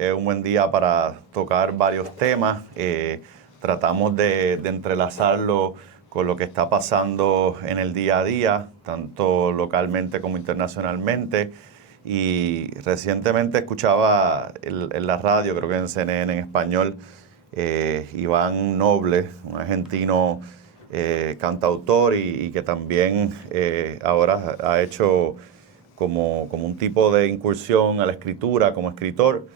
es un buen día para tocar varios temas. Tratamos de entrelazarlo con lo que está pasando en el día a día, tanto localmente como internacionalmente. Y recientemente escuchaba en la radio, creo que en CNN en español, Iván Noble, un argentino cantautor y que también ahora ha hecho como un tipo de incursión a la escritura como escritor.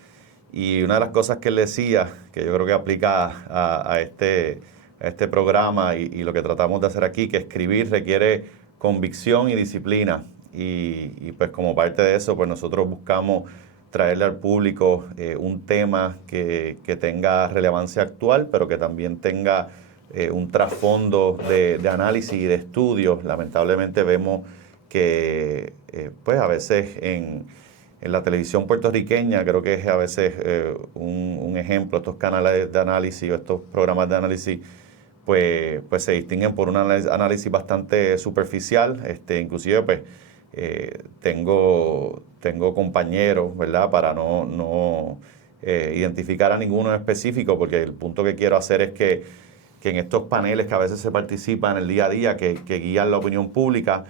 Y una de las cosas que él decía, que yo creo que aplica a este programa y lo que tratamos de hacer aquí, que escribir requiere convicción y disciplina. Y pues como parte de eso, pues nosotros buscamos traerle al público un tema que tenga relevancia actual, pero que también tenga un trasfondo de análisis y de estudios. Lamentablemente vemos que pues a veces en la televisión puertorriqueña, creo que es a veces un ejemplo, estos canales de análisis o estos programas de análisis, pues se distinguen por un análisis bastante superficial. Inclusive pues tengo compañeros, ¿verdad? Para no identificar a ninguno en específico, porque el punto que quiero hacer es que en estos paneles que a veces se participa en el día a día, que guían la opinión pública,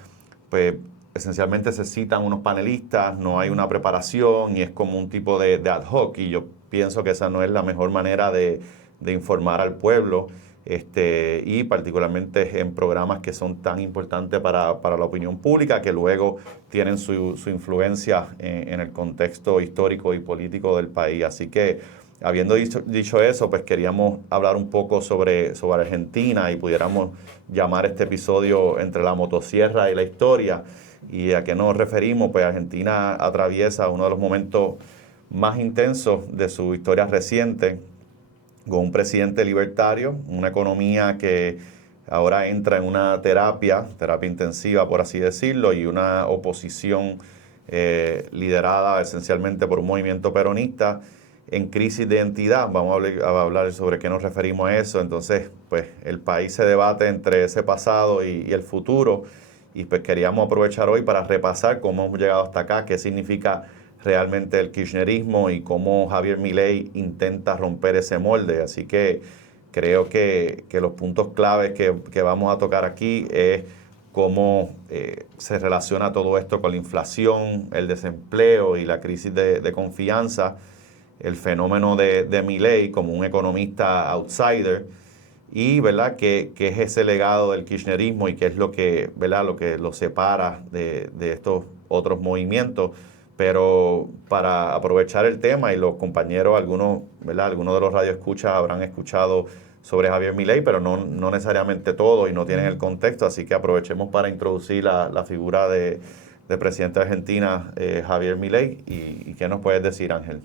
pues esencialmente se citan unos panelistas, no hay una preparación y es como un tipo de ad hoc, y yo pienso que esa no es la mejor manera de informar al pueblo, y particularmente en programas que son tan importantes para la opinión pública, que luego tienen su influencia en el contexto histórico y político del país. Así que, habiendo dicho eso, pues queríamos hablar un poco sobre Argentina, y pudiéramos llamar este episodio Entre la motosierra y la historia. ¿Y a qué nos referimos? Pues Argentina atraviesa uno de los momentos más intensos de su historia reciente, con un presidente libertario, una economía que ahora entra en una terapia intensiva, por así decirlo, y una oposición liderada esencialmente por un movimiento peronista en crisis de identidad. Vamos a hablar sobre qué nos referimos a eso. Entonces, pues el país se debate entre ese pasado y el futuro, y pues queríamos aprovechar hoy para repasar cómo hemos llegado hasta acá, qué significa realmente el kirchnerismo y cómo Javier Milei intenta romper ese molde. Así que creo que los puntos claves que vamos a tocar aquí es cómo se relaciona todo esto con la inflación, el desempleo y la crisis de confianza, el fenómeno de Milei como un economista outsider, y ¿verdad? ¿Qué es ese legado del kirchnerismo y qué es lo que, ¿verdad? Lo que lo separa de estos otros movimientos? Pero para aprovechar el tema, y los compañeros, algunos, ¿verdad? Algunos de los radioescuchas habrán escuchado sobre Javier Milei, pero no necesariamente todos, y no tienen el contexto, así que aprovechemos para introducir la figura de presidente de Argentina, Javier Milei. ¿Y qué nos puedes decir, Ángel?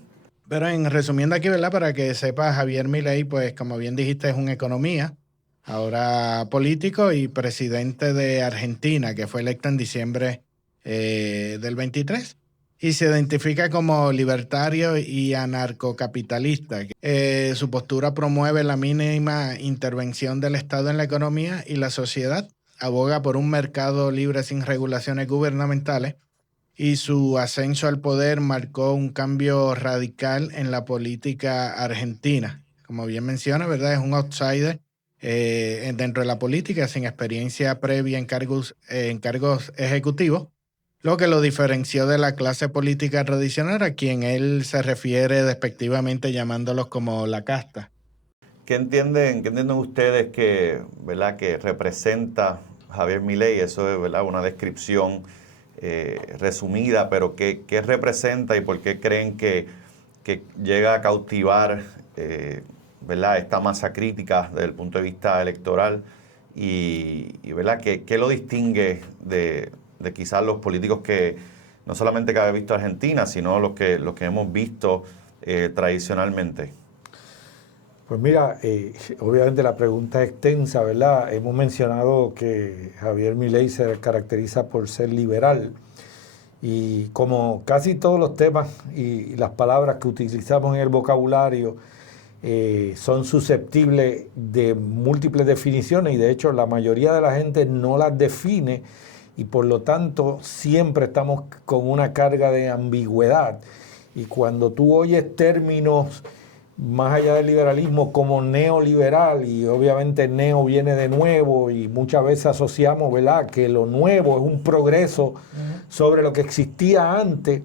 Pero en resumiendo aquí, ¿verdad? Para que sepas, Javier Milei, pues como bien dijiste, es un economía, ahora político y presidente de Argentina, que fue electo en diciembre del 23, y se identifica como libertario y anarcocapitalista. Su postura promueve la mínima intervención del Estado en la economía y la sociedad, aboga por un mercado libre sin regulaciones gubernamentales, y su ascenso al poder marcó un cambio radical en la política argentina. Como bien menciona, ¿verdad? Es un outsider dentro de la política, sin experiencia previa en cargos ejecutivos, lo que lo diferenció de la clase política tradicional, a quien él se refiere despectivamente llamándolos como la casta. ¿Qué entienden ustedes ¿verdad? Que representa Javier Milei? Eso es, ¿verdad? Una descripción resumida, pero ¿qué representa y por qué creen que llega a cautivar ¿verdad? Esta masa crítica desde el punto de vista electoral? Y ¿verdad? ¿Qué lo distingue de quizás los políticos que no solamente que había visto Argentina, sino los que hemos visto tradicionalmente? Pues mira, obviamente la pregunta es extensa, ¿verdad? Hemos mencionado que Javier Milei se caracteriza por ser liberal, y como casi todos los temas y las palabras que utilizamos en el vocabulario son susceptibles de múltiples definiciones, y de hecho la mayoría de la gente no las define, y por lo tanto siempre estamos con una carga de ambigüedad. Y cuando tú oyes términos más allá del liberalismo como neoliberal, y obviamente neo viene de nuevo, y muchas veces asociamos, ¿verdad?, que lo nuevo es un progreso sobre lo que existía antes,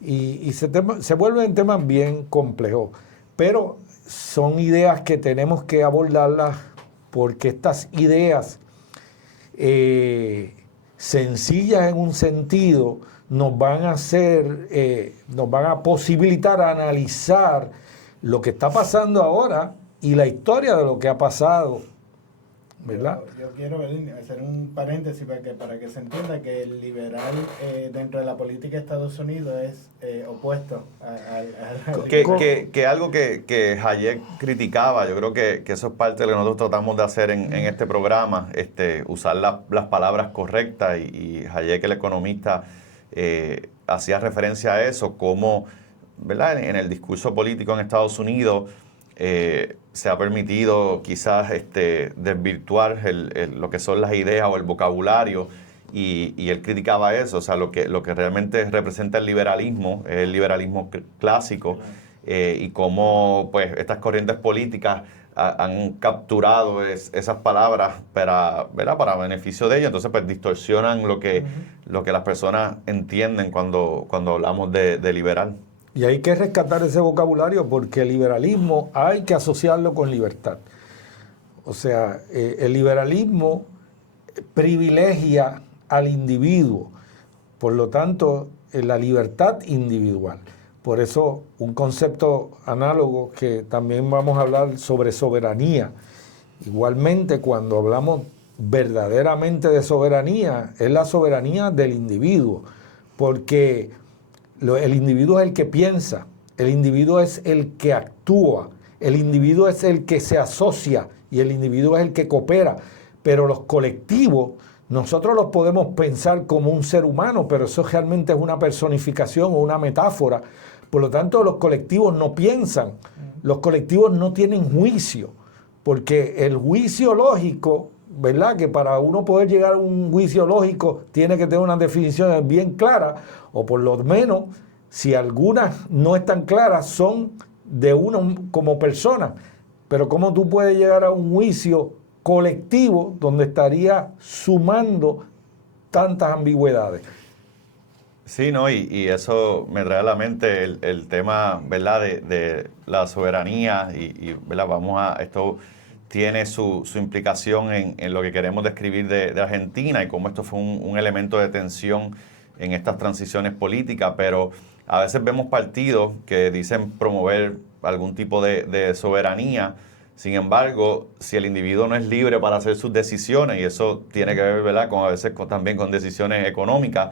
y se vuelven temas bien complejos. Pero son ideas que tenemos que abordarlas, porque estas ideas sencillas en un sentido nos van a posibilitar analizar lo que está pasando ahora y la historia de lo que ha pasado, ¿verdad? Yo quiero hacer un paréntesis para que se entienda que el liberal dentro de la política de Estados Unidos es opuesto al que algo que Hayek criticaba, yo creo que eso es parte de lo que nosotros tratamos de hacer en este programa, usar las palabras correctas, y Hayek, el economista, hacía referencia a eso, como, ¿verdad?, en el discurso político en Estados Unidos se ha permitido quizás desvirtuar lo que son las ideas o el vocabulario, y él criticaba eso. O sea, lo que realmente representa el liberalismo es el liberalismo clásico, y cómo pues estas corrientes políticas han capturado esas palabras para beneficio de ellos. Entonces pues distorsionan lo que las personas entienden cuando hablamos de liberal. Y hay que rescatar ese vocabulario, porque el liberalismo hay que asociarlo con libertad. O sea, el liberalismo privilegia al individuo, por lo tanto, la libertad individual. Por eso, un concepto análogo que también vamos a hablar sobre soberanía. Igualmente, cuando hablamos verdaderamente de soberanía, es la soberanía del individuo, porque el individuo es el que piensa, el individuo es el que actúa, el individuo es el que se asocia y el individuo es el que coopera. Pero los colectivos, nosotros los podemos pensar como un ser humano, pero eso realmente es una personificación o una metáfora. Por lo tanto, los colectivos no piensan, los colectivos no tienen juicio, porque el juicio lógico, ¿verdad?, que para uno poder llegar a un juicio lógico tiene que tener unas definiciones bien claras, o por lo menos, si algunas no están claras, son de uno como persona. Pero ¿cómo tú puedes llegar a un juicio colectivo donde estaría sumando tantas ambigüedades? Sí, ¿no? Y eso me trae a la mente el tema, ¿verdad?, de la soberanía, y ¿verdad?, esto tiene su implicación en lo que queremos describir de Argentina, y cómo esto fue un elemento de tensión en estas transiciones políticas. Pero a veces vemos partidos que dicen promover algún tipo de soberanía. Sin embargo, si el individuo no es libre para hacer sus decisiones, y eso tiene que ver, ¿verdad?, a veces también con decisiones económicas,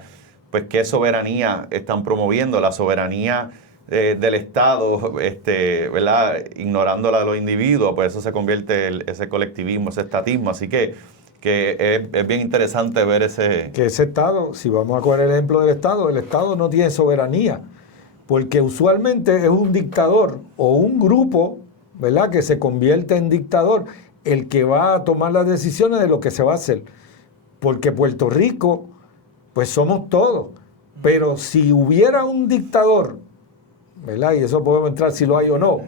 pues ¿qué soberanía están promoviendo? La soberanía del Estado, ¿verdad?, ignorando la de los individuos. Pues eso se convierte en ese colectivismo, ese estatismo. Así que es bien interesante ver que ese Estado, si vamos a coger el ejemplo del Estado, el Estado no tiene soberanía, porque usualmente es un dictador o un grupo, ¿verdad?, que se convierte en dictador el que va a tomar las decisiones de lo que se va a hacer. Porque Puerto Rico, pues somos todos. Pero si hubiera un dictador, ¿verdad?, y eso podemos entrar si lo hay o no,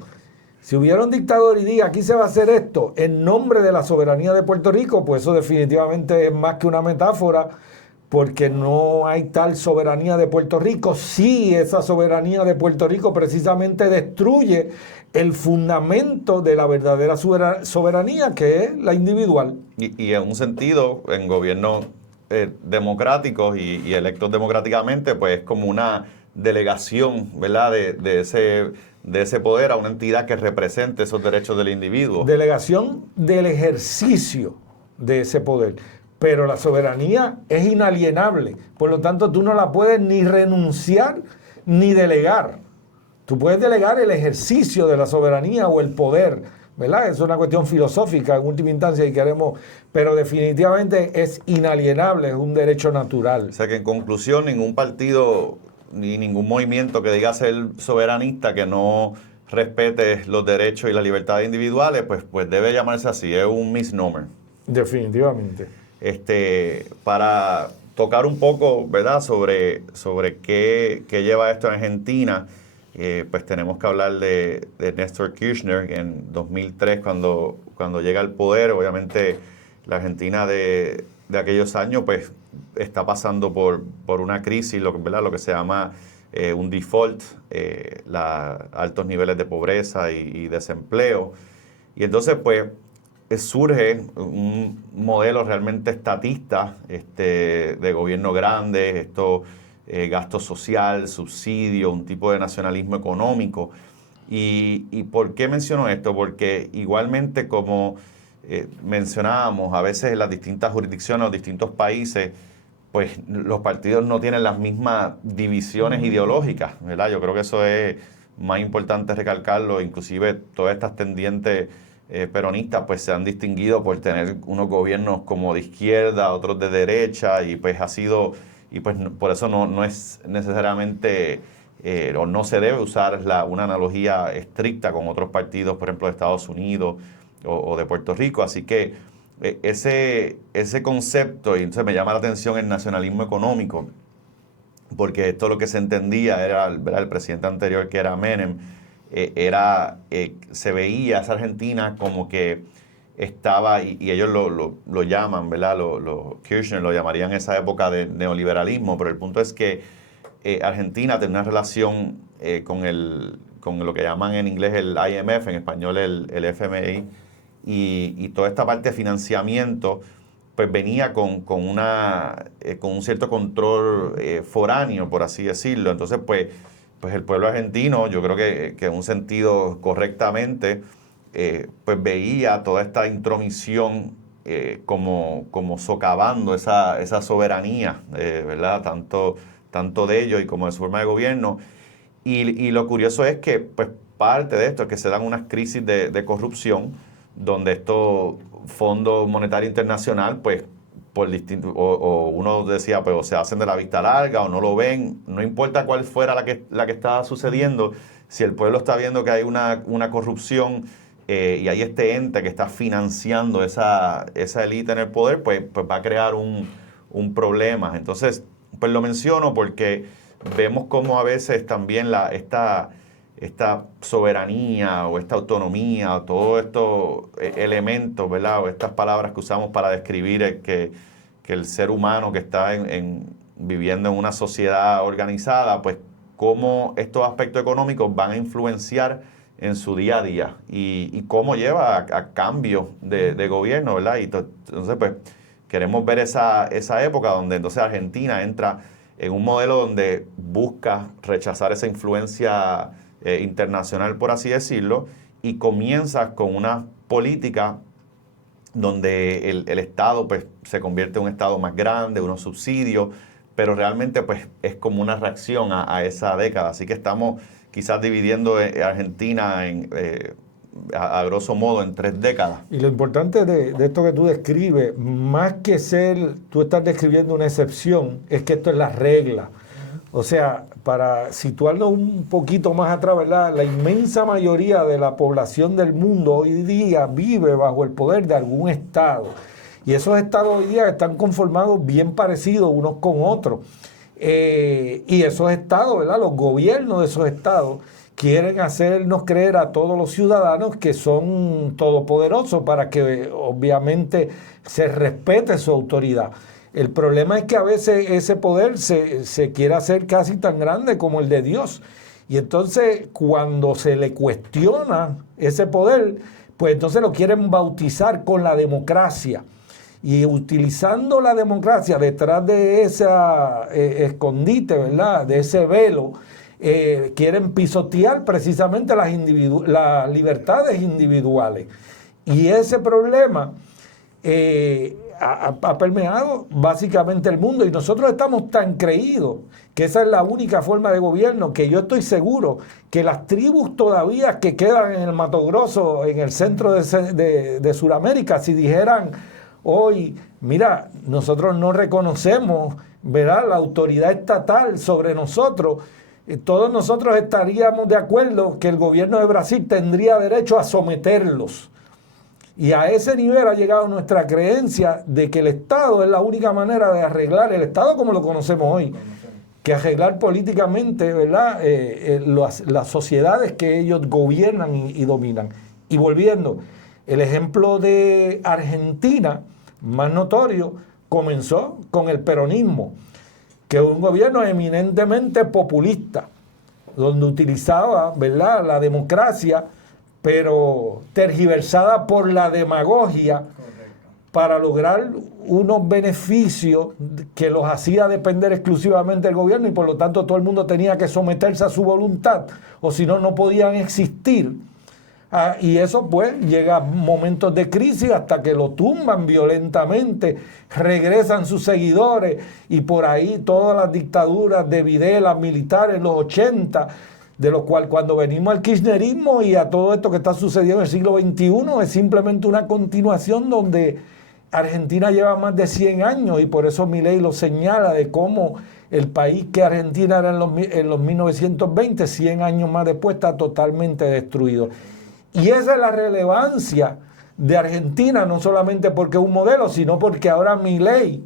si hubiera un dictador y diga aquí se va a hacer esto en nombre de la soberanía de Puerto Rico, pues eso definitivamente es más que una metáfora, porque no hay tal soberanía de Puerto Rico. Sí, esa soberanía de Puerto Rico precisamente destruye el fundamento de la verdadera soberanía, que es la individual. Y en un sentido, en gobiernos democráticos y electos democráticamente, pues es como una delegación, ¿verdad?, de ese poder a una entidad que represente esos derechos del individuo. Delegación del ejercicio de ese poder. Pero la soberanía es inalienable. Por lo tanto, tú no la puedes ni renunciar ni delegar. Tú puedes delegar el ejercicio de la soberanía o el poder, ¿verdad? Es una cuestión filosófica en última instancia y queremos, pero definitivamente es inalienable, es un derecho natural. O sea que en conclusión, ningún partido ni ningún movimiento que diga ser soberanista que no respete los derechos y las libertades individuales, pues debe llamarse así, es un misnomer. Definitivamente. Para tocar un poco, ¿verdad?, sobre qué lleva esto en Argentina, pues tenemos que hablar de Néstor Kirchner en 2003 cuando llega al poder. Obviamente la Argentina de aquellos años pues está pasando por una crisis, ¿verdad? Lo que se llama un default, altos niveles de pobreza y desempleo. Y entonces pues surge un modelo realmente estatista de gobierno grande, gasto social, subsidio, un tipo de nacionalismo económico. ¿Y por qué menciono esto? Porque igualmente como mencionábamos, a veces en las distintas jurisdicciones, los distintos países, pues los partidos no tienen las mismas divisiones ideológicas, ¿verdad? Yo creo que eso es más importante recalcarlo, inclusive todas estas tendientes peronistas pues se han distinguido por tener unos gobiernos como de izquierda, otros de derecha, y pues por eso no es necesariamente o no se debe usar una analogía estricta con otros partidos, por ejemplo de Estados Unidos o de Puerto Rico. Así que ese concepto, y entonces me llama la atención el nacionalismo económico, porque esto lo que se entendía era, ¿verdad? El presidente anterior, que era Menem, se veía esa Argentina como que estaba, y ellos lo llaman, ¿verdad? Kirchner lo llamarían esa época de neoliberalismo, pero el punto es que Argentina tiene una relación con lo que llaman en inglés el IMF, en español el FMI, y toda esta parte de financiamiento pues venía con un cierto control foráneo, por así decirlo. Entonces pues el pueblo argentino, yo creo que en un sentido correctamente, pues veía toda esta intromisión como socavando esa soberanía, ¿verdad? Tanto de ellos y como de su forma de gobierno. Y lo curioso es que pues parte de esto es que se dan unas crisis de corrupción, donde estos fondos monetarios internacional, pues por distinto, o uno decía, pues o se hacen de la vista larga o no lo ven, no importa cuál fuera la que está sucediendo, si el pueblo está viendo que hay una corrupción y hay este ente que está financiando esa élite en el poder, pues va a crear un problema. Entonces, pues lo menciono porque vemos cómo a veces también esta soberanía o esta autonomía o todos estos elementos, ¿verdad? O estas palabras que usamos para describir que el ser humano que está viviendo en una sociedad organizada, pues cómo estos aspectos económicos van a influenciar en su día a día y cómo lleva a cambios de gobierno, ¿verdad? Y entonces, pues queremos ver esa época donde entonces Argentina entra en un modelo donde busca rechazar esa influencia internacional, por así decirlo, y comienza con una política donde el Estado pues, se convierte en un Estado más grande, unos subsidios, pero realmente pues, es como una reacción a esa década. Así que estamos quizás dividiendo Argentina a grosso modo en 3 décadas. Y lo importante de esto que tú describes, más que tú estás describiendo una excepción, es que esto es la regla. O sea, para situarnos un poquito más atrás, ¿verdad? La inmensa mayoría de la población del mundo hoy día vive bajo el poder de algún Estado. Y esos estados hoy día están conformados bien parecidos unos con otros. Y esos estados, ¿verdad? Los gobiernos de esos estados quieren hacernos creer a todos los ciudadanos que son todopoderosos para que obviamente se respete su autoridad. El problema es que a veces ese poder se quiere hacer casi tan grande como el de Dios. Y entonces cuando se le cuestiona ese poder, pues entonces lo quieren bautizar con la democracia. Y utilizando la democracia detrás de ese escondite, ¿verdad? De ese velo, quieren pisotear precisamente las libertades individuales. Y ese problema ha permeado básicamente el mundo, y nosotros estamos tan creídos que esa es la única forma de gobierno, que yo estoy seguro que las tribus todavía que quedan en el Mato Grosso, en el centro de Sudamérica, si dijeran hoy, mira, nosotros no reconocemos, ¿verdad?, la autoridad estatal sobre nosotros, todos nosotros estaríamos de acuerdo que el gobierno de Brasil tendría derecho a someterlos. Y a ese nivel ha llegado nuestra creencia de que el Estado es la única manera de arreglar el Estado como lo conocemos hoy. que arreglar políticamente, ¿verdad? Las sociedades que ellos gobiernan y dominan. Y volviendo, el ejemplo de Argentina, más notorio, comenzó con el peronismo, que es un gobierno eminentemente populista, donde utilizaba, ¿verdad?, la democracia, pero tergiversada por la demagogia, para lograr unos beneficios que los hacía depender exclusivamente del gobierno, y por lo tanto todo el mundo tenía que someterse a su voluntad, o si no, no podían existir. Y eso pues llega a momentos de crisis hasta que lo tumban violentamente, regresan sus seguidores, y por ahí todas las dictaduras de Videla militares en los 80, de lo cual cuando venimos al kirchnerismo y a todo esto que está sucediendo en el siglo XXI, es simplemente una continuación donde Argentina lleva más de 100 años, y por eso Milei lo señala, de cómo el país que Argentina era en los 1920, 100 años más después, está totalmente destruido. Y esa es la relevancia de Argentina, no solamente porque es un modelo, sino porque ahora Milei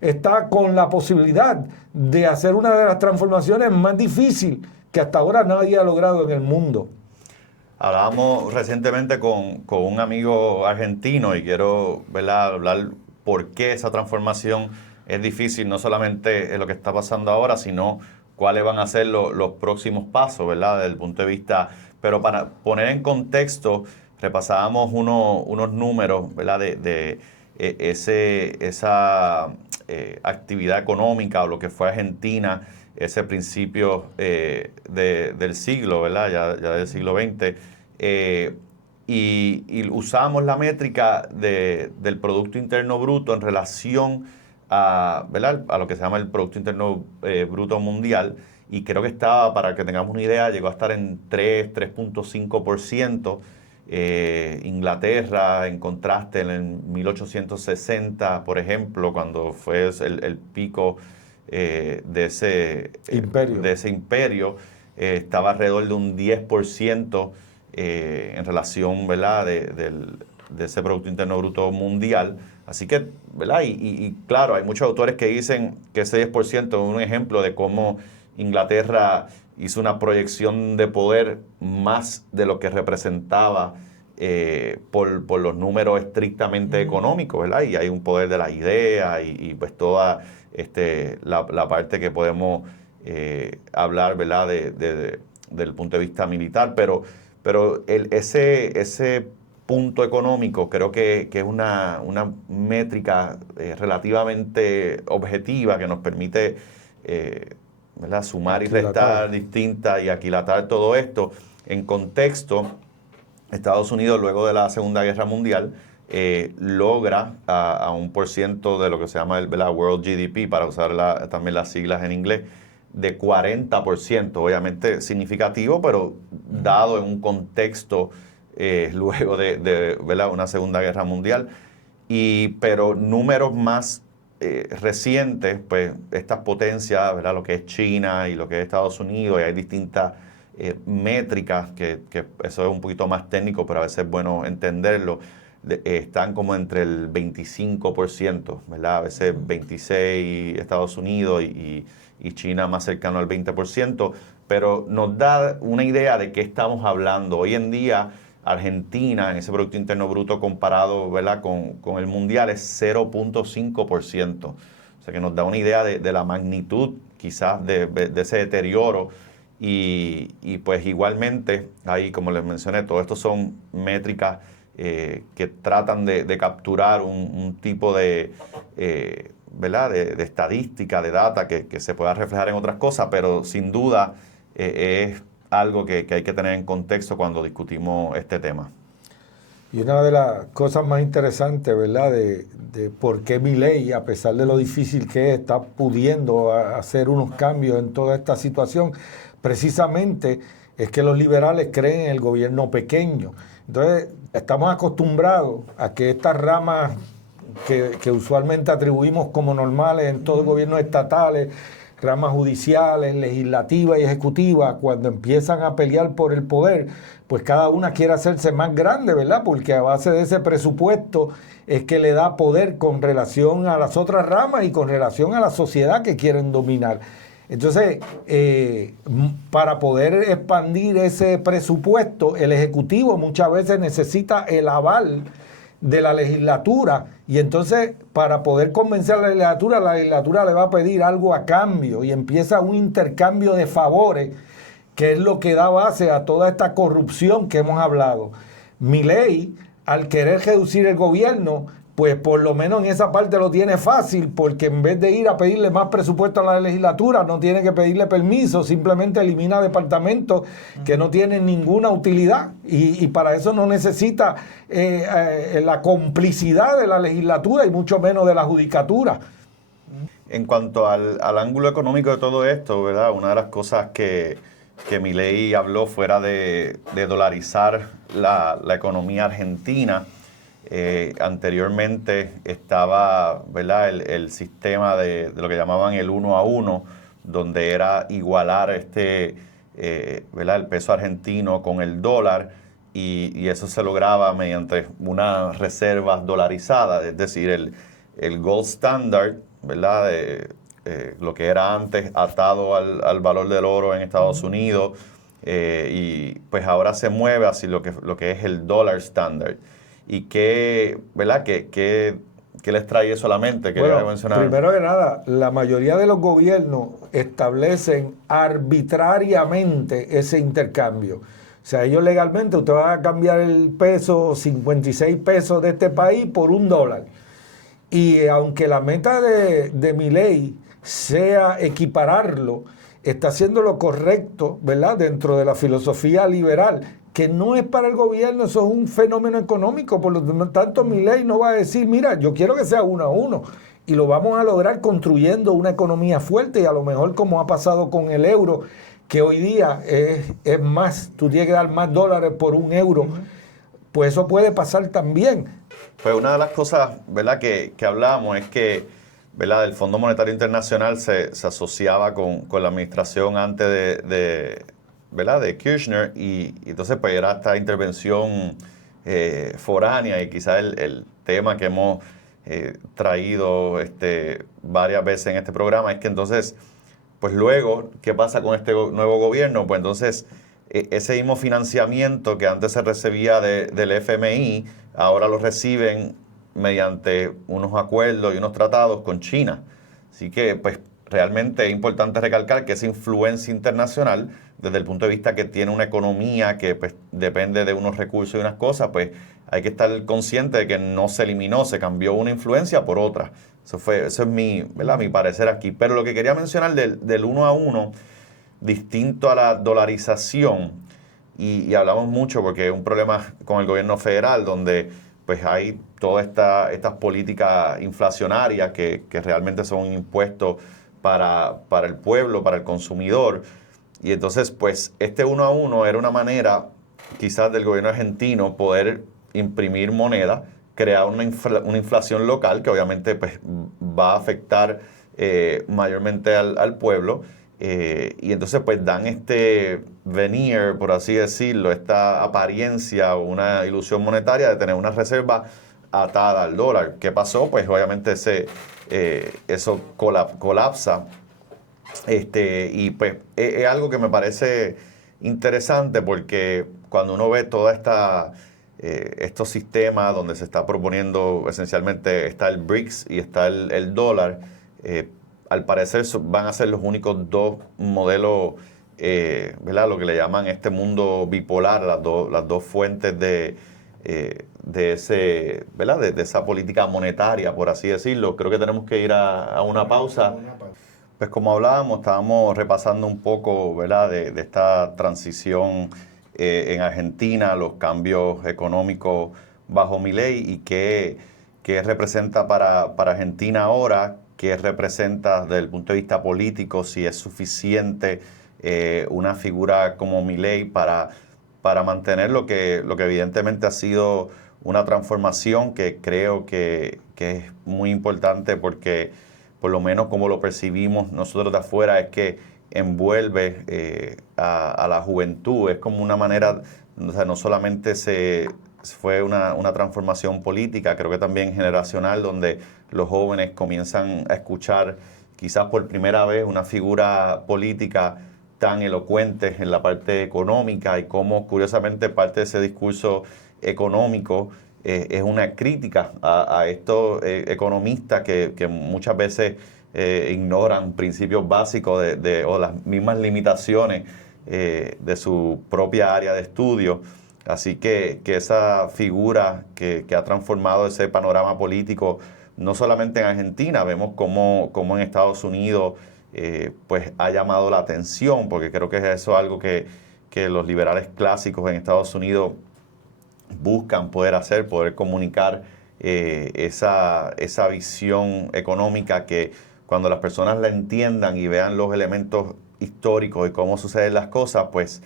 está con la posibilidad de hacer una de las transformaciones más difíciles que hasta ahora nadie ha logrado en el mundo. Hablábamos recientemente con un amigo argentino y quiero, ¿verdad?, hablar por qué esa transformación es difícil, no solamente en lo que está pasando ahora, sino cuáles van a ser los próximos pasos, ¿verdad?, desde el punto de vista. Pero para poner en contexto, repasábamos unos números, ¿verdad?, de esa actividad económica o lo que fue Argentina, ese principio del siglo, ¿verdad?, ya del siglo XX, y usamos la métrica del Producto Interno Bruto en relación a, ¿verdad?, a lo que se llama el Producto Interno Bruto Mundial, y creo que estaba, para que tengamos una idea, llegó a estar en 3.5%. Inglaterra, en contraste, en 1860, por ejemplo, cuando fue el pico de ese imperio, estaba alrededor de un 10% en relación, ¿verdad?, de ese Producto Interno Bruto Mundial. Así que, ¿verdad? Y claro, hay muchos autores que dicen que ese 10% es un ejemplo de cómo Inglaterra hizo una proyección de poder más de lo que representaba por los números estrictamente económicos, ¿verdad? Y hay un poder de las ideas y pues toda la parte que podemos hablar, ¿verdad?, del punto de vista militar, pero ese punto económico creo que es una métrica relativamente objetiva que nos permite ¿verdad?, sumar y restar distintas y aquilatar todo esto. En contexto, Estados Unidos, luego de la Segunda Guerra Mundial, logra a 1% de lo que se llama el World GDP, para usar también las siglas en inglés, de 40%, obviamente significativo, pero dado en un contexto luego de ¿verdad?, una Segunda Guerra Mundial. Pero números más recientes, pues estas potencias, ¿verdad?, lo que es China y lo que es Estados Unidos, y hay distintas métricas, que eso es un poquito más técnico, pero a veces es bueno entenderlo, están como entre el 25%, ¿verdad? A veces 26% Estados Unidos y China más cercano al 20%, pero nos da una idea de qué estamos hablando. Hoy en día, Argentina, en ese Producto Interno Bruto comparado, ¿verdad?, con el mundial, es 0.5%. O sea que nos da una idea de la magnitud quizás de ese deterioro. Y pues igualmente, ahí como les mencioné, todo esto son métricas que tratan de capturar un tipo de, ¿verdad?, de estadística, de data que se pueda reflejar en otras cosas, pero sin duda es algo que hay que tener en contexto cuando discutimos este tema. Y una de las cosas más interesantes, ¿verdad?, de por qué Milei, a pesar de lo difícil que es, está pudiendo hacer unos cambios en toda esta situación, precisamente es que los liberales creen en el gobierno pequeño. Entonces, estamos acostumbrados a que estas ramas que usualmente atribuimos como normales en todos los gobiernos estatales, ramas judiciales, legislativas y ejecutivas, cuando empiezan a pelear por el poder, pues cada una quiere hacerse más grande, ¿verdad? Porque a base de ese presupuesto es que le da poder con relación a las otras ramas y con relación a la sociedad que quieren dominar. Entonces, para poder expandir ese presupuesto, el Ejecutivo muchas veces necesita el aval de la legislatura, y entonces para poder convencer a la legislatura le va a pedir algo a cambio y empieza un intercambio de favores, que es lo que da base a toda esta corrupción que hemos hablado. Milei, al querer reducir el gobierno, pues por lo menos en esa parte lo tiene fácil, porque en vez de ir a pedirle más presupuesto a la legislatura, no tiene que pedirle permiso, simplemente elimina departamentos que no tienen ninguna utilidad, y para eso no necesita la complicidad de la legislatura y mucho menos de la judicatura. En cuanto al ángulo económico de todo esto, ¿verdad? Una de las cosas que Milei habló fuera de dolarizar la economía argentina. Anteriormente estaba, ¿verdad?, el sistema de lo que llamaban el 1 a 1, donde era igualar ¿verdad?, el peso argentino con el dólar, y eso se lograba mediante unas reservas dolarizadas, es decir, el gold standard, ¿verdad?, lo que era antes atado al valor del oro en Estados Unidos, y pues ahora se mueve hacia lo que es el dollar standard. ¿Y ¿verdad? ¿Qué les trae eso a la mente? Bueno, primero que nada, la mayoría de los gobiernos establecen arbitrariamente ese intercambio. O sea, ellos legalmente, usted va a cambiar el peso, 56 pesos de este país por $1. Y aunque la meta de Milei sea equipararlo, está haciendo lo correcto, ¿verdad?, dentro de la filosofía liberal, que no es para el gobierno, eso es un fenómeno económico. Por lo tanto, Milei no va a decir, mira, yo quiero que sea 1 a 1, y lo vamos a lograr construyendo una economía fuerte, y a lo mejor, como ha pasado con el euro, que hoy día es más, tú tienes que dar más dólares por $1, pues eso puede pasar también. Pues una de las cosas, ¿verdad?, que hablábamos es que, ¿verdad?, el Fondo Monetario Internacional se asociaba con la administración antes ¿verdad?, de Kirchner, y entonces pues era esta intervención foránea, y quizás el tema que hemos traído varias veces en este programa es que entonces, pues luego, ¿qué pasa con este nuevo gobierno? Pues entonces ese mismo financiamiento que antes se recibía del FMI, ahora lo reciben mediante unos acuerdos y unos tratados con China. Así que pues realmente es importante recalcar que esa influencia internacional, desde el punto de vista que tiene una economía que pues depende de unos recursos y unas cosas, pues hay que estar consciente de que no se eliminó, se cambió una influencia por otra. Eso es mi parecer aquí. Pero lo que quería mencionar del 1 a 1, distinto a la dolarización, y hablamos mucho porque es un problema con el gobierno federal, donde pues hay todas estas políticas inflacionarias que realmente son impuestos para el pueblo, para el consumidor. Y entonces, pues, 1 a 1 era una manera, quizás, del gobierno argentino poder imprimir moneda, crear una inflación local que obviamente pues, va a afectar mayormente al pueblo. Y entonces, pues, dan este veneer, por así decirlo, esta apariencia o una ilusión monetaria de tener una reserva atada al dólar. ¿Qué pasó? Pues, obviamente, eso colapsa. Y pues es algo que me parece interesante, porque cuando uno ve toda estos sistemas donde se está proponiendo, esencialmente está el BRICS y está el dólar, al parecer van a ser los únicos dos modelos, ¿verdad?, lo que le llaman este mundo bipolar, las dos fuentes de esa política monetaria, por así decirlo. Creo que tenemos que ir a una pausa. Pues como hablábamos, estábamos repasando un poco, ¿verdad?, de esta transición en Argentina, los cambios económicos bajo Milei, y qué representa para Argentina ahora, qué representa desde el punto de vista político, si es suficiente una figura como Milei para mantener lo que evidentemente ha sido una transformación que creo que es muy importante, porque por lo menos como lo percibimos nosotros de afuera, es que envuelve a la juventud. Es como una manera, o sea, no solamente fue una transformación política, creo que también generacional, donde los jóvenes comienzan a escuchar quizás por primera vez una figura política tan elocuente en la parte económica y cómo curiosamente parte de ese discurso económico es una crítica a estos economistas que muchas veces ignoran principios básicos o las mismas limitaciones de su propia área de estudio. Así que esa figura que ha transformado ese panorama político, no solamente en Argentina, vemos cómo en Estados Unidos pues ha llamado la atención, porque creo que eso es algo que los liberales clásicos en Estados Unidos buscan poder hacer, poder comunicar esa visión económica que cuando las personas la entiendan y vean los elementos históricos y cómo suceden las cosas, pues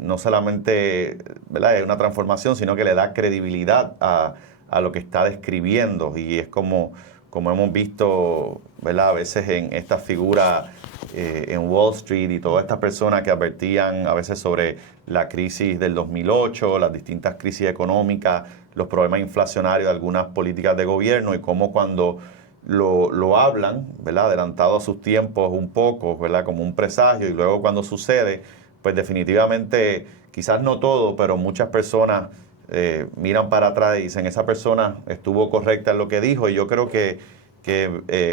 no solamente, ¿verdad?, es una transformación, sino que le da credibilidad a lo que está describiendo. Y es como hemos visto, ¿verdad?, a veces en estas figuras en Wall Street y todas estas personas que advertían a veces sobre la crisis del 2008, las distintas crisis económicas, los problemas inflacionarios de algunas políticas de gobierno y cómo cuando lo hablan, ¿verdad?, adelantado a sus tiempos un poco, ¿verdad?, como un presagio, y luego cuando sucede, pues definitivamente, quizás no todo, pero muchas personas miran para atrás y dicen, esa persona estuvo correcta en lo que dijo, y yo creo que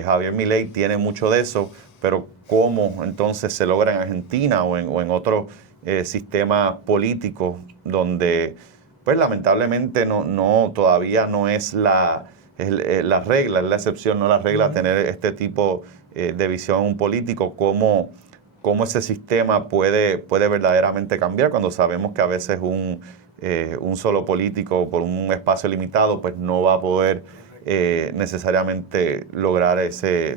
Javier Milei tiene mucho de eso, pero cómo entonces se logra en Argentina o en otros sistemas políticos donde, pues lamentablemente todavía no es la regla, es la excepción, no la regla, tener este tipo de visión en un político, cómo ese sistema puede verdaderamente cambiar cuando sabemos que a veces un solo político por un espacio limitado pues no va a poder necesariamente lograr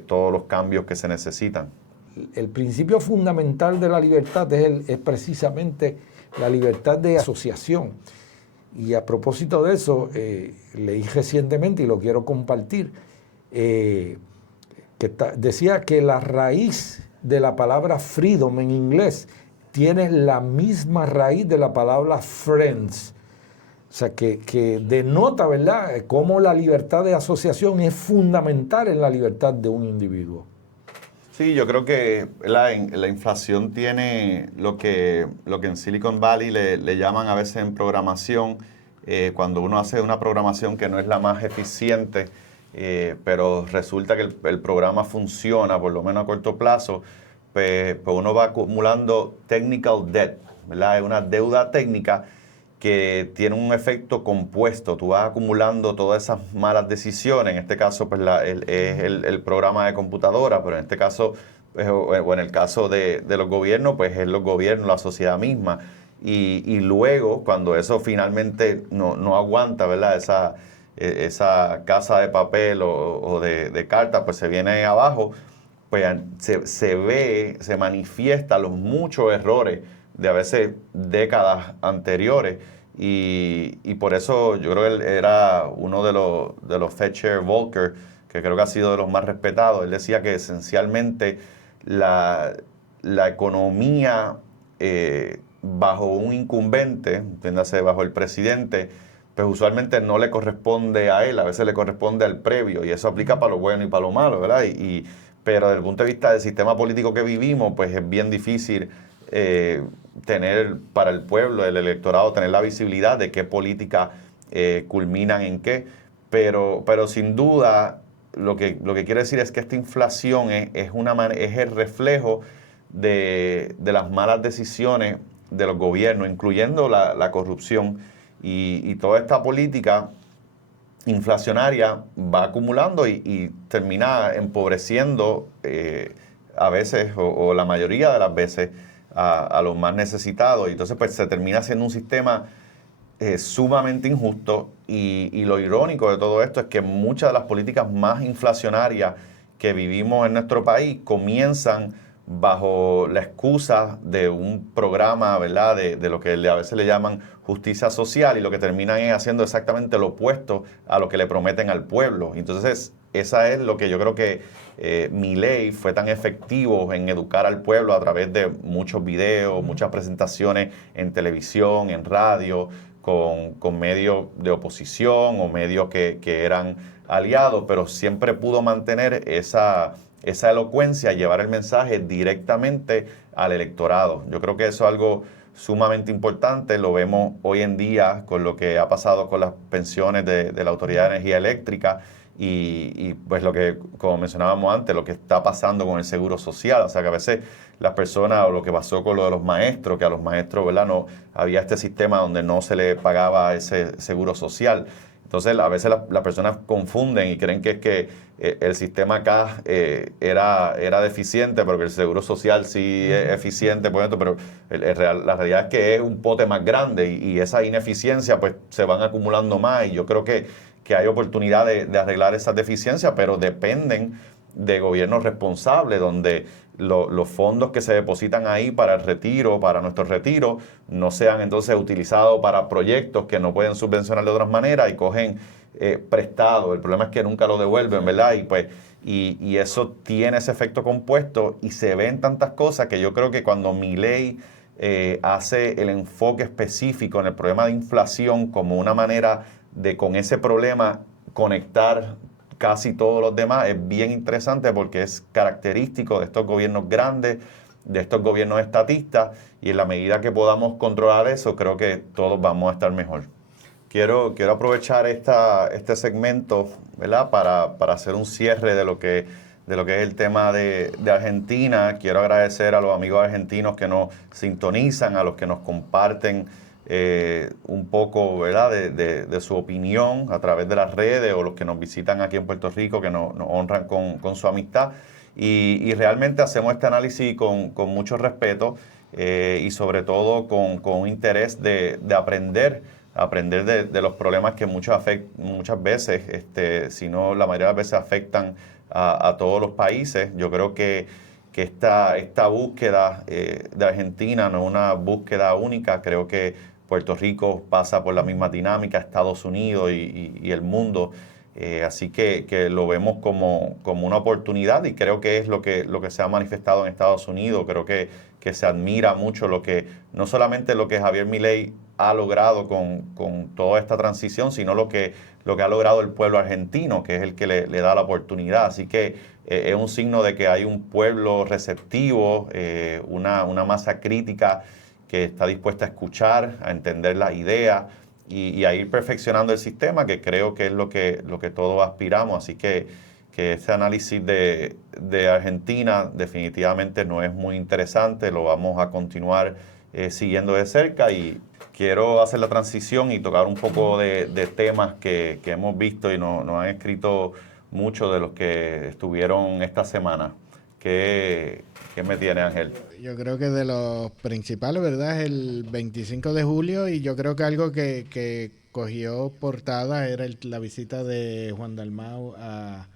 todos los cambios que se necesitan. El principio fundamental de la libertad es precisamente la libertad de asociación. Y a propósito de eso, leí recientemente y lo quiero compartir, decía que la raíz de la palabra freedom en inglés tiene la misma raíz de la palabra friends. O sea, que denota, ¿verdad?, cómo la libertad de asociación es fundamental en la libertad de un individuo. Sí, yo creo que la inflación tiene lo que en Silicon Valley le llaman a veces en programación, cuando uno hace una programación que no es la más eficiente, pero resulta que el programa funciona, por lo menos a corto plazo, pues uno va acumulando technical debt, ¿verdad? Es una deuda técnica que tiene un efecto compuesto. Tú vas acumulando todas esas malas decisiones. En este caso, pues es el programa de computadora, pero en este caso, o en el caso de los gobiernos, pues es los gobiernos, la sociedad misma. Y luego, cuando eso finalmente no aguanta, ¿verdad?, esa casa de papel o de carta, pues se viene abajo, pues se manifiesta los muchos errores de a veces décadas anteriores, y por eso yo creo que él era uno de los Fetcher Volcker, que creo que ha sido de los más respetados. Él decía que esencialmente la economía bajo un incumbente, entiéndase, bajo el presidente, pues usualmente no le corresponde a él, a veces le corresponde al previo, y eso aplica para lo bueno y para lo malo, ¿verdad? Pero desde el punto de vista del sistema político que vivimos, pues es bien difícil tener para el pueblo, el electorado, tener la visibilidad de qué políticas culminan en qué. Pero sin duda, lo que quiero decir es que esta inflación es el reflejo de las malas decisiones de los gobiernos, incluyendo la corrupción, y toda esta política inflacionaria va acumulando y termina empobreciendo a veces o la mayoría de las veces a los más necesitados, y entonces pues se termina siendo un sistema sumamente injusto, y lo irónico de todo esto es que muchas de las políticas más inflacionarias que vivimos en nuestro país comienzan bajo la excusa de un programa, ¿verdad?, de lo que a veces le llaman justicia social, y lo que terminan es haciendo exactamente lo opuesto a lo que le prometen al pueblo. Entonces, esa es lo que yo creo que Milei fue tan efectivo en educar al pueblo a través de muchos videos, muchas presentaciones en televisión, en radio, con medios de oposición o medios que eran aliados, pero siempre pudo mantener esa esa elocuencia, llevar el mensaje directamente al electorado. Yo creo que eso es algo sumamente importante, lo vemos hoy en día con lo que ha pasado con las pensiones de la Autoridad de Energía Eléctrica y pues lo que, como mencionábamos antes, lo que está pasando con el seguro social. O sea que a veces las personas, o lo que pasó con lo de los maestros, que a los maestros, ¿verdad?, no había este sistema donde no se le pagaba ese seguro social. Entonces, a veces las personas confunden y creen que es que el sistema acá era deficiente, pero que el seguro social sí es eficiente, por ejemplo, pero la realidad es que es un pote más grande y esa ineficiencia pues se van acumulando más y yo creo que hay oportunidad de arreglar esas deficiencias, pero dependen de gobiernos responsables, donde los fondos que se depositan ahí para el retiro, para nuestro retiro, no sean entonces utilizados para proyectos que no pueden subvencionar de otras maneras y cogen prestado. El problema es que nunca lo devuelven, ¿verdad? Y pues y eso tiene ese efecto compuesto y se ven tantas cosas que yo creo que cuando Milei hace el enfoque específico en el problema de inflación como una manera de con ese problema conectar casi todos los demás, es bien interesante porque es característico de estos gobiernos grandes, de estos gobiernos estatistas, y en la medida que podamos controlar eso, creo que todos vamos a estar mejor. Quiero aprovechar este segmento, ¿verdad?, para hacer un cierre de lo que es el tema de Argentina. Quiero agradecer a los amigos argentinos que nos sintonizan, a los que nos comparten un poco, ¿verdad?, de su opinión a través de las redes, o los que nos visitan aquí en Puerto Rico, que nos honran con su amistad. Y realmente hacemos este análisis con mucho respeto y sobre todo con un interés de aprender de los problemas que muchas veces, si no la mayoría de las veces, afectan a todos los países. Yo creo que esta búsqueda de Argentina no es una búsqueda única. Creo que Puerto Rico pasa por la misma dinámica, Estados Unidos y el mundo. Así que lo vemos como una oportunidad, y creo que es lo que se ha manifestado en Estados Unidos. Creo que se admira mucho no solamente lo que Javier Milei ha logrado con toda esta transición, sino lo que ha logrado el pueblo argentino, que es el que le da la oportunidad. Así que es un signo de que hay un pueblo receptivo, una masa crítica que está dispuesta a escuchar, a entender las ideas y a ir perfeccionando el sistema, que creo que es lo que todos aspiramos. Así que ese análisis de Argentina definitivamente no es muy interesante, lo vamos a continuar siguiendo de cerca, y quiero hacer la transición y tocar un poco de temas que hemos visto y nos han escrito muchos de los que estuvieron esta semana. ¿Qué me tiene, Ángel? Yo creo que de los principales, ¿verdad?, es el 25 de julio, y yo creo que algo que cogió portada era la visita de Juan Dalmau a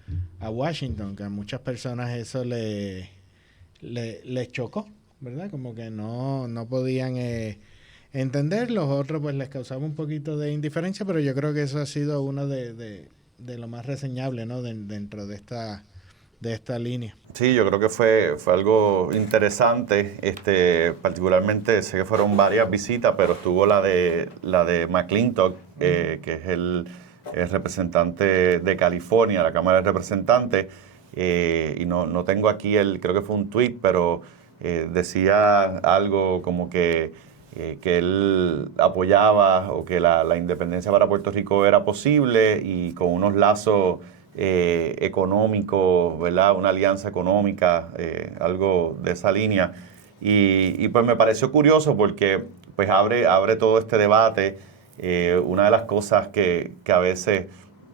Washington, que a muchas personas eso les chocó, ¿verdad? Como que no podían entender. Los otros pues les causaba un poquito de indiferencia, pero yo creo que eso ha sido uno de lo más reseñable, ¿no?, dentro de esta línea. Sí, yo creo que fue algo interesante, particularmente sé que fueron varias visitas, pero estuvo la de McClintock, que es el representante de California, la Cámara de Representantes, y no tengo aquí creo que fue un tweet, pero decía algo como que él apoyaba, o que la independencia para Puerto Rico era posible, y con unos lazos económico, ¿verdad?, una alianza económica, algo de esa línea. Y pues me pareció curioso porque pues abre todo este debate. Una de las cosas que a veces,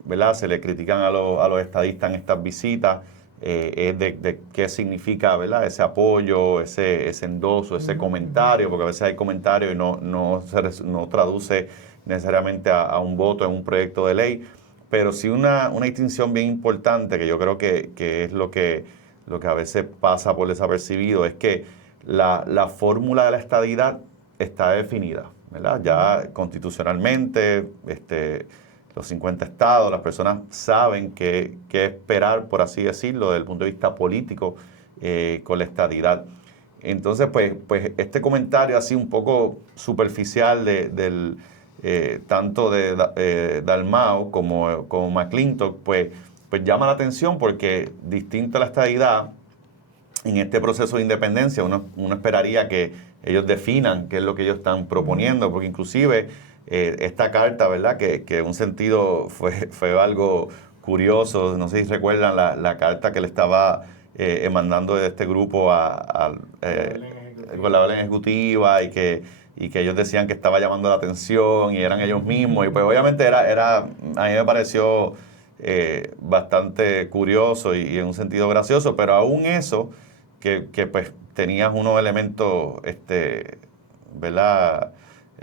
¿verdad?, se le critican a los estadistas en estas visitas es de qué significa, ¿verdad?, ese apoyo, ese endoso, ese comentario, porque a veces hay comentarios y no traduce necesariamente a un voto en un proyecto de ley. Pero sí una distinción bien importante, que yo creo que es lo que a veces pasa por desapercibido, es que la fórmula de la estadidad está definida, ¿verdad? Ya constitucionalmente, los 50 estados, las personas saben qué esperar, por así decirlo, desde el punto de vista político, con la estadidad. Entonces, pues este comentario así un poco superficial tanto de Dalmau como McClintock, pues pues llama la atención porque distinto a la estadidad, en este proceso de independencia uno esperaría que ellos definan qué es lo que ellos están proponiendo, porque inclusive esta carta, ¿verdad? Que en un sentido fue algo curioso, no sé si recuerdan la carta que le estaba mandando de este grupo con la orden ejecutiva y que ellos decían que estaba llamando la atención y eran ellos mismos, y pues obviamente a mí me pareció bastante curioso y en un sentido gracioso, pero aún eso, que pues tenías unos elementos, ¿verdad?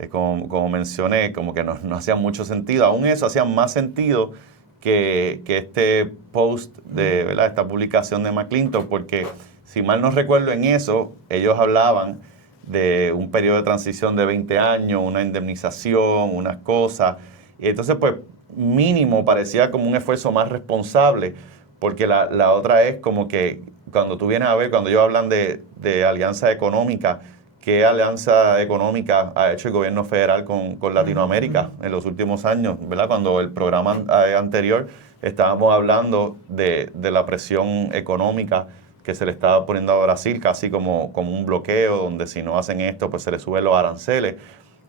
Como mencioné, como que no hacían mucho sentido, aún eso hacía más sentido que este post ¿verdad? Esta publicación de McClintock, porque si mal no recuerdo en eso, ellos hablaban de un periodo de transición de 20 años, una indemnización, unas cosas, y entonces pues mínimo parecía como un esfuerzo más responsable, porque la otra es como que cuando tú vienes a ver, cuando ellos hablan de alianza económica, ¿qué alianza económica ha hecho el gobierno federal con Latinoamérica en los últimos años? ¿Verdad? Cuando el programa anterior estábamos hablando de la presión económica que se le estaba poniendo a Brasil, casi como un bloqueo, donde si no hacen esto, pues se les suben los aranceles.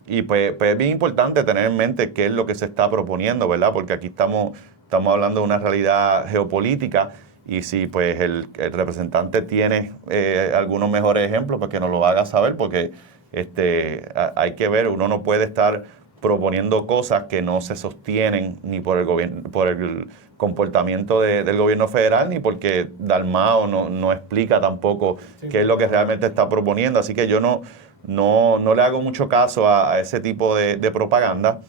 Y pues es bien importante tener en mente qué es lo que se está proponiendo, ¿verdad? Porque aquí estamos hablando de una realidad geopolítica, y si pues el representante tiene algunos mejores ejemplos, pues que nos lo haga saber, porque hay que ver, uno no puede estar proponiendo cosas que no se sostienen ni por el gobierno, por el comportamiento del gobierno federal, ni porque Dalmau no explica tampoco qué es lo que realmente está proponiendo. Así que yo no le hago mucho caso a ese tipo de propaganda.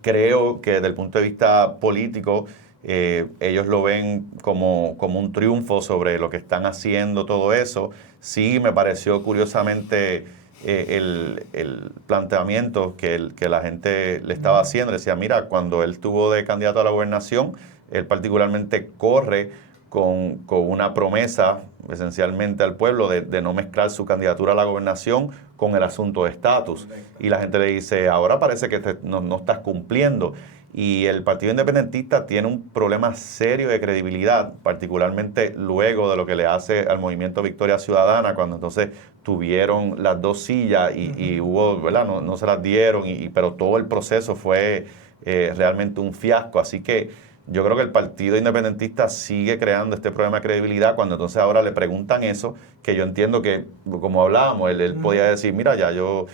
Creo que desde el punto de vista político, ellos lo ven como un triunfo sobre lo que están haciendo, todo eso. Sí me pareció curiosamente el planteamiento que la gente le estaba haciendo. Decía, mira, cuando él estuvo de candidato a la gobernación, él particularmente corre con una promesa esencialmente al pueblo de no mezclar su candidatura a la gobernación con el asunto de estatus. Y la gente le dice, ahora parece que no estás cumpliendo. Y el Partido Independentista tiene un problema serio de credibilidad, particularmente luego de lo que le hace al movimiento Victoria Ciudadana, cuando entonces tuvieron las dos sillas y hubo, ¿verdad? No se las dieron, pero todo el proceso fue realmente un fiasco. Así que yo creo que el Partido Independentista sigue creando este problema de credibilidad cuando entonces ahora le preguntan eso, que yo entiendo que, como hablábamos, él podía decir, mira, ya yo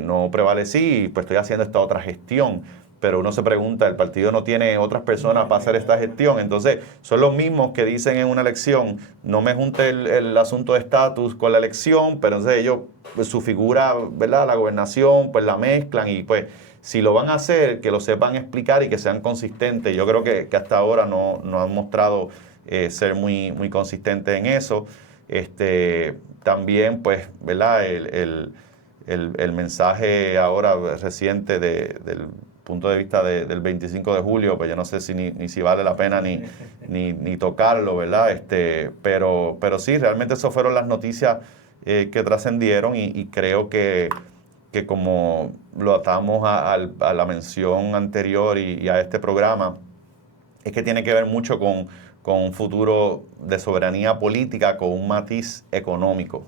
no prevalecí, pues estoy haciendo esta otra gestión. Pero uno se pregunta, el partido no tiene otras personas para hacer esta gestión. Entonces, son los mismos que dicen en una elección, no me junte el asunto de estatus con la elección, pero entonces ellos, pues, su figura, ¿verdad? La gobernación, pues la mezclan, y pues si lo van a hacer, que lo sepan explicar y que sean consistentes. Yo creo que hasta ahora no han mostrado ser muy consistentes en eso. También, pues, ¿verdad? El mensaje ahora reciente del punto de vista del 25 de julio, pues yo no sé ni si vale la pena ni tocarlo, ¿verdad? Pero sí, realmente esas fueron las noticias que trascendieron, y creo que como lo atamos a la mención anterior y a este programa, es que tiene que ver mucho con un futuro de soberanía política con un matiz económico.